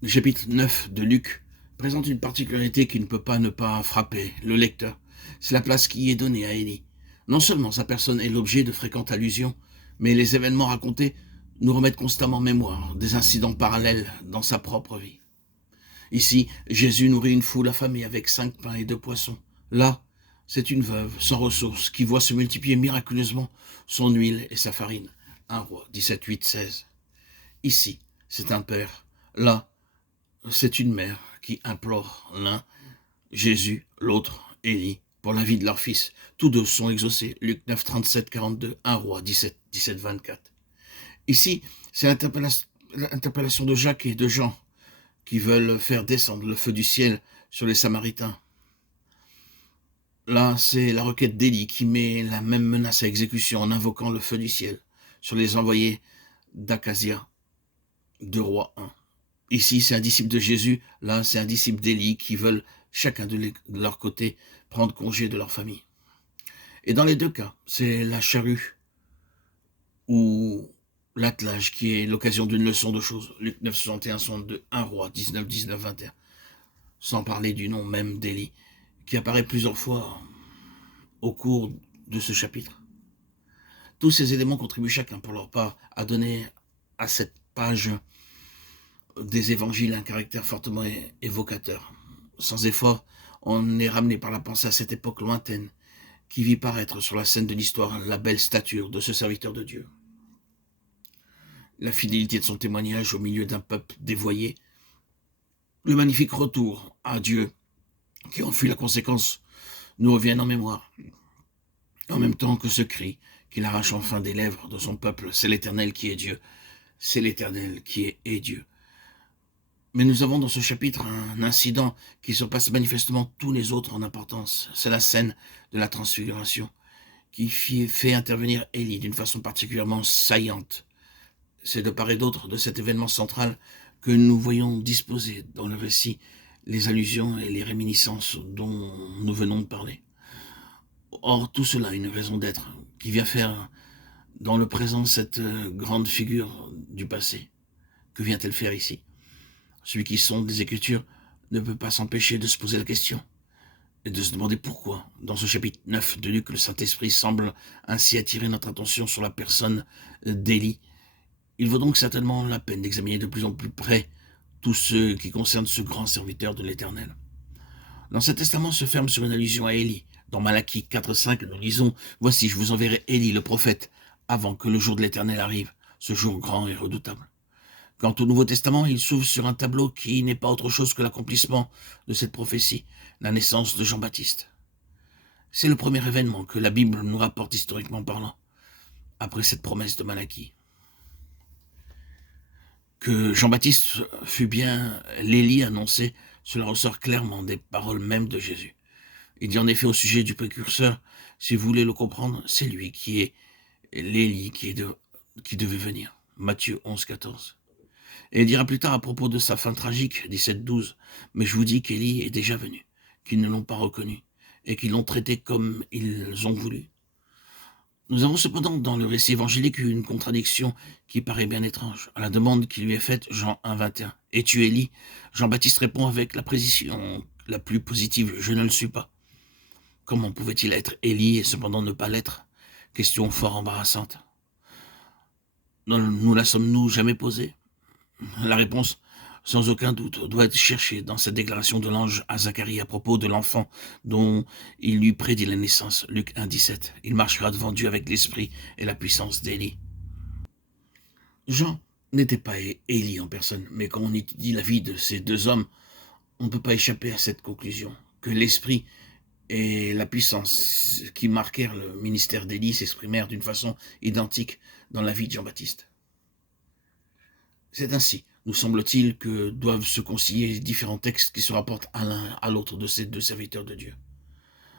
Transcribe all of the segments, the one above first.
Le chapitre 9 de Luc présente une particularité qui ne peut pas ne pas frapper le lecteur. C'est la place qui est donnée à Élie. Non seulement sa personne est l'objet de fréquentes allusions, mais les événements racontés nous remettent constamment en mémoire des incidents parallèles dans sa propre vie. Ici, Jésus nourrit une foule affamée avec 5 pains et 2 poissons. Là, c'est une veuve sans ressources qui voit se multiplier miraculeusement son huile et sa farine. 1 Roi 17, 8, 16. Ici, c'est un père. Là, c'est une mère qui implore l'un, Jésus, l'autre, Élie, pour la vie de leur fils. Tous deux sont exaucés. Luc 9, 37, 42, 1 Roi 17, 17, 24. Ici, c'est l'interpellation de Jacques et de Jean qui veulent faire descendre le feu du ciel sur les Samaritains. Là, c'est la requête d'Élie qui met la même menace à exécution en invoquant le feu du ciel sur les envoyés d'Acasia, 2 Rois 1. Ici, c'est un disciple de Jésus, là, c'est un disciple d'Élie qui veulent chacun de leur côté prendre congé de leur famille. Et dans les deux cas, c'est la charrue ou l'attelage qui est l'occasion d'une leçon de choses. Luc 9, 61, 62, 1 Roi 19, 19, 21. Sans parler du nom même d'Élie, qui apparaît plusieurs fois au cours de ce chapitre. Tous ces éléments contribuent chacun pour leur part à donner à cette page des évangiles un caractère fortement évocateur. Sans effort, on est ramené par la pensée à cette époque lointaine qui vit paraître sur la scène de l'histoire la belle stature de ce serviteur de Dieu. La fidélité de son témoignage au milieu d'un peuple dévoyé, le magnifique retour à Dieu qui en fut la conséquence nous reviennent en mémoire. En même temps que ce cri qu'il arrache enfin des lèvres de son peuple, c'est l'Éternel qui est Dieu, c'est l'Éternel qui est Dieu. Mais nous avons dans ce chapitre un incident qui surpasse manifestement tous les autres en importance. C'est la scène de la transfiguration qui fait intervenir Élie d'une façon particulièrement saillante. C'est de part et d'autre de cet événement central que nous voyons disposer dans le récit les allusions et les réminiscences dont nous venons de parler. Or, tout cela a une raison d'être qui vient faire dans le présent cette grande figure du passé. Que vient-elle faire ici? Celui qui sonde les Écritures ne peut pas s'empêcher de se poser la question et de se demander pourquoi, dans ce chapitre 9 de Luc, le Saint-Esprit semble ainsi attirer notre attention sur la personne d'Élie. Il vaut donc certainement la peine d'examiner de plus en plus près tout ce qui concerne ce grand serviteur de l'Éternel. L'Ancien Testament se ferme sur une allusion à Élie. Dans Malachie 4,5, nous lisons « Voici, je vous enverrai Élie le prophète, avant que le jour de l'Éternel arrive, ce jour grand et redoutable. » Quant au Nouveau Testament, il s'ouvre sur un tableau qui n'est pas autre chose que l'accomplissement de cette prophétie, la naissance de Jean-Baptiste. C'est le premier événement que la Bible nous rapporte historiquement parlant, après cette promesse de Malachie. Que Jean-Baptiste fut bien l'Élie annoncé, cela ressort clairement des paroles mêmes de Jésus. Il dit en effet au sujet du précurseur, si vous voulez le comprendre, c'est lui qui est l'Élie qui devait venir. Matthieu 11, 14. Et il dira plus tard à propos de sa fin tragique, 17-12, mais je vous dis qu'Élie est déjà venu, qu'ils ne l'ont pas reconnu, et qu'ils l'ont traité comme ils ont voulu. Nous avons cependant dans le récit évangélique une contradiction qui paraît bien étrange. À la demande qui lui est faite, Jean 1, 21. « Es-tu Élie ?» Jean-Baptiste répond avec la précision la plus positive, « Je ne le suis pas. » Comment pouvait-il être Élie et cependant ne pas l'être? Question fort embarrassante. Nous la sommes-nous jamais posée? La réponse, sans aucun doute, doit être cherchée dans cette déclaration de l'ange à Zacharie à propos de l'enfant dont il lui prédit la naissance. Luc 1, 17. Il marchera devant Dieu avec l'esprit et la puissance d'Élie. Jean n'était pas Élie en personne, mais quand on étudie la vie de ces deux hommes, on ne peut pas échapper à cette conclusion, que l'esprit et la puissance qui marquèrent le ministère d'Élie s'exprimèrent d'une façon identique dans la vie de Jean-Baptiste. C'est ainsi, nous semble-t-il, que doivent se concilier différents textes qui se rapportent à l'un à l'autre de ces deux serviteurs de Dieu.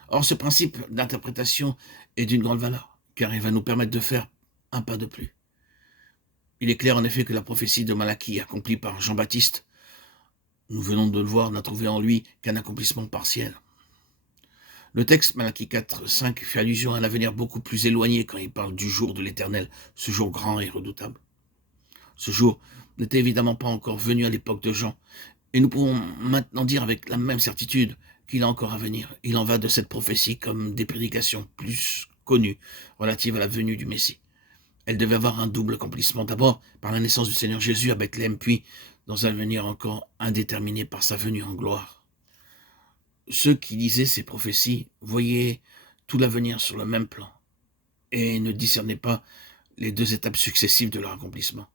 Or, ce principe d'interprétation est d'une grande valeur, car il va nous permettre de faire un pas de plus. Il est clair en effet que la prophétie de Malachie accomplie par Jean-Baptiste, nous venons de le voir, n'a trouvé en lui qu'un accomplissement partiel. Le texte Malachie 4, 5 fait allusion à un avenir beaucoup plus éloigné quand il parle du jour de l'Éternel, ce jour grand et redoutable. Ce jour n'était évidemment pas encore venu à l'époque de Jean, et nous pouvons maintenant dire avec la même certitude qu'il a encore à venir. Il en va de cette prophétie comme des prédications plus connues relatives à la venue du Messie. Elle devait avoir un double accomplissement. D'abord, par la naissance du Seigneur Jésus à Bethléem, puis dans un avenir encore indéterminé par sa venue en gloire. Ceux qui lisaient ces prophéties voyaient tout l'avenir sur le même plan et ne discernaient pas les deux étapes successives de leur accomplissement.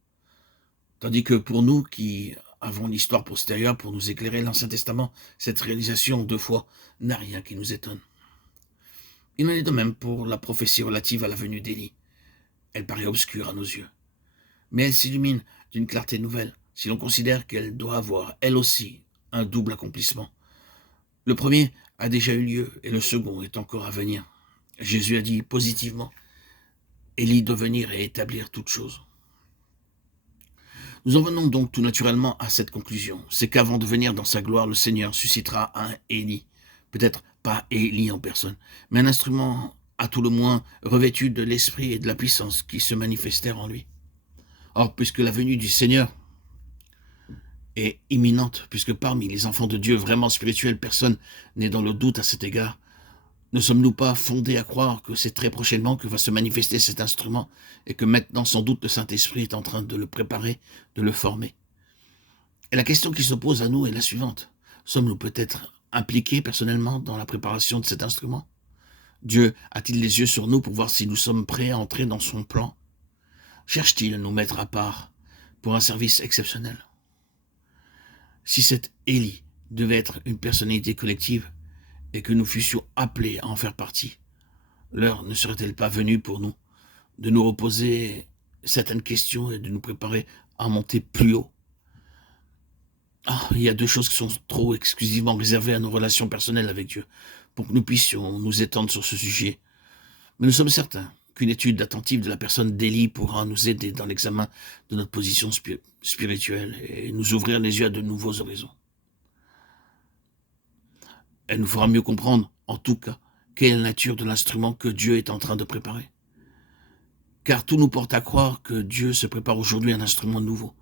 Tandis que pour nous qui avons l'histoire postérieure pour nous éclairer l'Ancien Testament, cette réalisation deux fois n'a rien qui nous étonne. Il en est de même pour la prophétie relative à la venue d'Élie. Elle paraît obscure à nos yeux, mais elle s'illumine d'une clarté nouvelle si l'on considère qu'elle doit avoir, elle aussi, un double accomplissement. Le premier a déjà eu lieu et le second est encore à venir. Jésus a dit positivement, Élie doit venir et établir toutes choses. Nous en venons donc tout naturellement à cette conclusion. C'est qu'avant de venir dans sa gloire, le Seigneur suscitera un Élie. Peut-être pas Élie en personne, mais un instrument à tout le moins revêtu de l'esprit et de la puissance qui se manifestèrent en lui. Or, puisque la venue du Seigneur est imminente, puisque parmi les enfants de Dieu vraiment spirituels, personne n'est dans le doute à cet égard, ne sommes-nous pas fondés à croire que c'est très prochainement que va se manifester cet instrument et que maintenant, sans doute, le Saint-Esprit est en train de le préparer, de le former? Et la question qui se pose à nous est la suivante. Sommes-nous peut-être impliqués personnellement dans la préparation de cet instrument? Dieu a-t-il les yeux sur nous pour voir si nous sommes prêts à entrer dans son plan? Cherche-t-il à nous mettre à part pour un service exceptionnel? Si cet Élie devait être une personnalité collective et que nous fussions appelés à en faire partie, l'heure ne serait-elle pas venue pour nous de nous reposer certaines questions et de nous préparer à monter plus haut? Il y a deux choses qui sont trop exclusivement réservées à nos relations personnelles avec Dieu pour que nous puissions nous étendre sur ce sujet. Mais nous sommes certains qu'une étude attentive de la personne d'Élie pourra nous aider dans l'examen de notre position spirituelle et nous ouvrir les yeux à de nouveaux horizons. Elle nous fera mieux comprendre, en tout cas, quelle est la nature de l'instrument que Dieu est en train de préparer. Car tout nous porte à croire que Dieu se prépare aujourd'hui un instrument nouveau,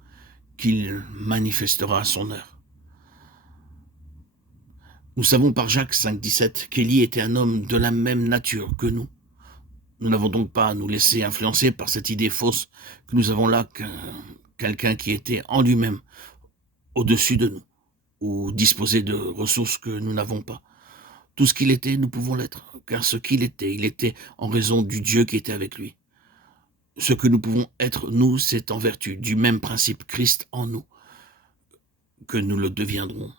qu'il manifestera à son heure. Nous savons par Jacques 5,17 qu'Élie était un homme de la même nature que nous. Nous n'avons donc pas à nous laisser influencer par cette idée fausse que nous avons là quelqu'un qui était en lui-même au-dessus de nous, ou disposé de ressources que nous n'avons pas. Tout ce qu'il était, nous pouvons l'être, car ce qu'il était, il était en raison du Dieu qui était avec lui. Ce que nous pouvons être, nous, c'est en vertu du même principe Christ en nous, que nous le deviendrons.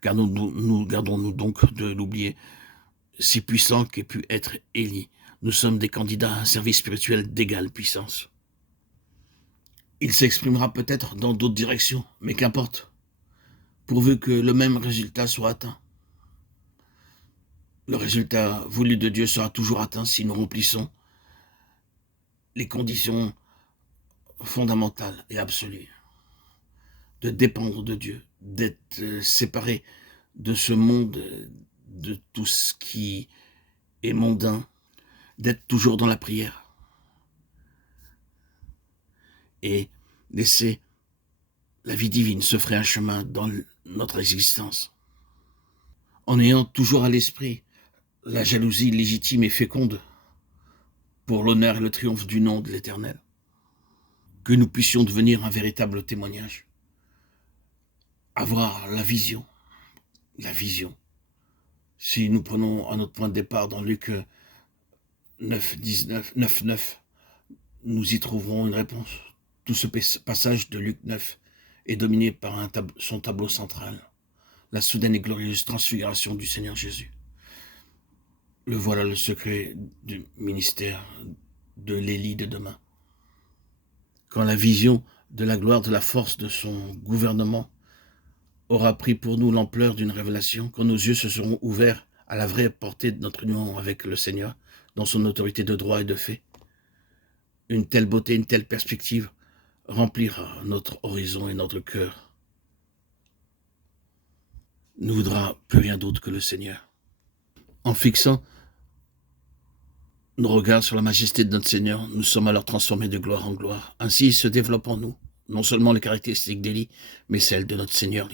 Car nous gardons-nous donc de l'oublier, si puissant qu'ait pu être Élie. Nous sommes des candidats à un service spirituel d'égale puissance. Il s'exprimera peut-être dans d'autres directions, mais qu'importe, pourvu que le même résultat soit atteint. Le résultat voulu de Dieu sera toujours atteint si nous remplissons les conditions fondamentales et absolues de dépendre de Dieu, d'être séparés de ce monde, de tout ce qui est mondain, d'être toujours dans la prière et laisser la vie divine se frayer un chemin dans notre existence, en ayant toujours à l'esprit la jalousie légitime et féconde pour l'honneur et le triomphe du nom de l'Éternel. Que nous puissions devenir un véritable témoignage, avoir la vision. Si nous prenons à notre point de départ dans Luc 9, nous y trouverons une réponse. Tout ce passage de Luc 9 est dominé par son tableau central, la soudaine et glorieuse transfiguration du Seigneur Jésus. Le voilà le secret du ministère de l'Élie de demain. Quand la vision de la gloire, de la force de son gouvernement aura pris pour nous l'ampleur d'une révélation, quand nos yeux se seront ouverts à la vraie portée de notre union avec le Seigneur, dans son autorité de droit et de fait, une telle beauté, une telle perspective remplira notre horizon et notre cœur. Ne voudra plus rien d'autre que le Seigneur. En fixant nos regards sur la majesté de notre Seigneur, nous sommes alors transformés de gloire en gloire. Ainsi se développe en nous non seulement les caractéristiques d'Élie, mais celles de notre Seigneur.